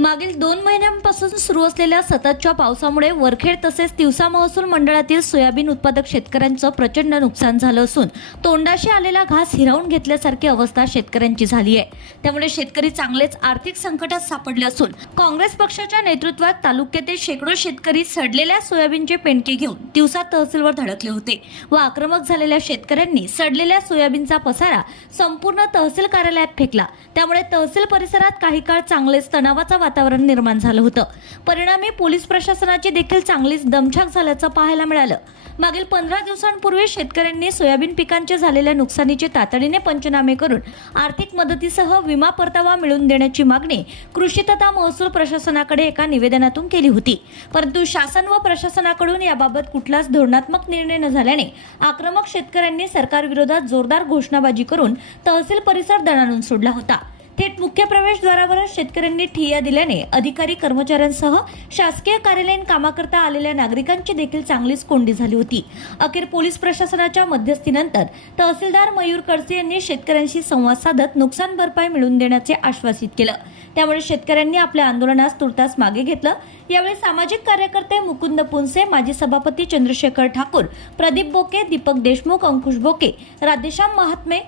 मागील दोन महिन्यांपासून सुरू असलेल्या सततच्या पावसामुळे वरखेड तसेच तिवसा महसूल मंडळातील सोयाबीन उत्पादक शेतकऱ्यांचं प्रचंड नुकसान झालं असून तोंडाशी आलेला घास हिरावून घेतल्यासारखी अवस्था शेतकऱ्यांची झाली आहे. त्यामुळे शेतकरी चांगलेच आर्थिक संकटात सापडले असून काँग्रेस पक्षाच्या नेतृत्वात तालुक्यातील शेकडो शेतकरी सडलेल्या सोयाबीनचे पेंडके घेऊन तिवसा तहसीलवर धडकले होते व आक्रमक झालेल्या शेतकऱ्यांनी सडलेल्या सोयाबीनचा पसारा संपूर्ण तहसील कार्यालयात फेकला. त्यामुळे तहसील परिसरात काही काळ चांगलेच तणावाचा वातावरण निर्माण झालं होतं. परिणामी पोलीस प्रशासनाची देखील चांगलीच दमछाक झाल्याचं पाहायला मिळालं. मागील पंधरा दिवसांपूर्वी शेतकऱ्यांनी सोयाबीन पिकांचे झालेल्या नुकसानीचे तातडीने पंचनामे करून आर्थिक मदतीसह विमा परतावा मिळवून देण्याची मागणी कृषी तथा महसूल प्रशासनाकडे एका निवेदनातून केली होती. परंतु शासन व प्रशासनाकडून याबाबत कुठलाच धोरणात्मक निर्णय न झाल्याने आक्रमक शेतकऱ्यांनी सरकारविरोधात जोरदार घोषणाबाजी करून तहसील परिसर दणाणून सोडला होता. थेट मुख्य प्रवेशद्वारावरच शेतकऱ्यांनी ठिय्या दिल्याने अधिकारी कर्मचाऱ्यांसह शासकीय कार्यालयीन कामाकरता आलेल्या नागरिकांची देखील चांगलीच कोंडी झाली होती. अखेर पोलीस प्रशासनाच्या मध्यस्थीनंतर तहसीलदार मयूर कडसे यांनी शेतकऱ्यांशी संवाद साधत नुकसान भरपाई मिळवून देण्याचे आश्वासित केलं. त्यामुळे शेतकऱ्यांनी आपल्या आंदोलनास तुर्तास मागे घेतलं. यावेळी सामाजिक कार्यकर्ते मुकुंद पुनसे माजी सभापती चंद्रशेखर ठाकूर प्रदीप बोके दीपक देशमुख अंकुश बोके राधेश्याम महात्मे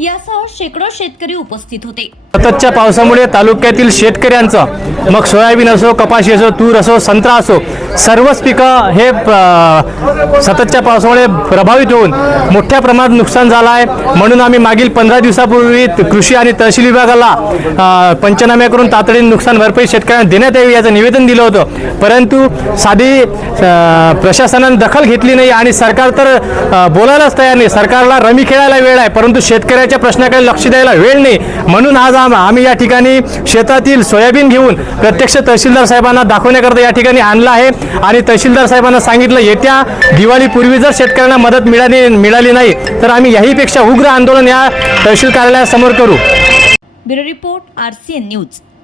यासह शेकडो शेतकरी उपस्थित होते. सततच्या पावसामुळे तालुक्यातील शेतकऱ्यांचं मग सोयाबीन असो कपाशी असो तूर असो संत्रा असो सर्वच पिकं हे सततच्या पावसामुळे प्रभावित होऊन मोठ्या प्रमाणात नुकसान झालं आहे. म्हणून आम्ही मागील पंधरा दिवसापूर्वी कृषी आणि तहसील विभागाला पंचनाम्या पंचनामे करून तातडीने नुकसान भरपाई शेतकऱ्यांना देण्यात यावी याचं निवेदन दिलं होतं. परंतु साधी प्रशासनाने दखल घेतली नाही आणि सरकार तर बोलायलाच तयार नाही. सरकारला रमी खेळायला वेळ आहे परंतु शेतकऱ्याच्या प्रश्नाकडे लक्ष द्यायला वेळ नाही. म्हणून आज काम आम्ही या ठिकाणी शेतातील सोयाबीन घेऊन प्रत्यक्ष तहसीलदार साहेबांना दाखवण्याकरता या ठिकाणी आणलं आहे. आणि तहसीलदार साहेबांना सांगितलं येत्या दिवाळीपूर्वी जर शेतकऱ्यांना मदत मिळाली मिळाली नाही तर आम्ही याहीपेक्षा उग्र आंदोलन या तहसील कार्यालयासमोर करू. Bureau report R C N news.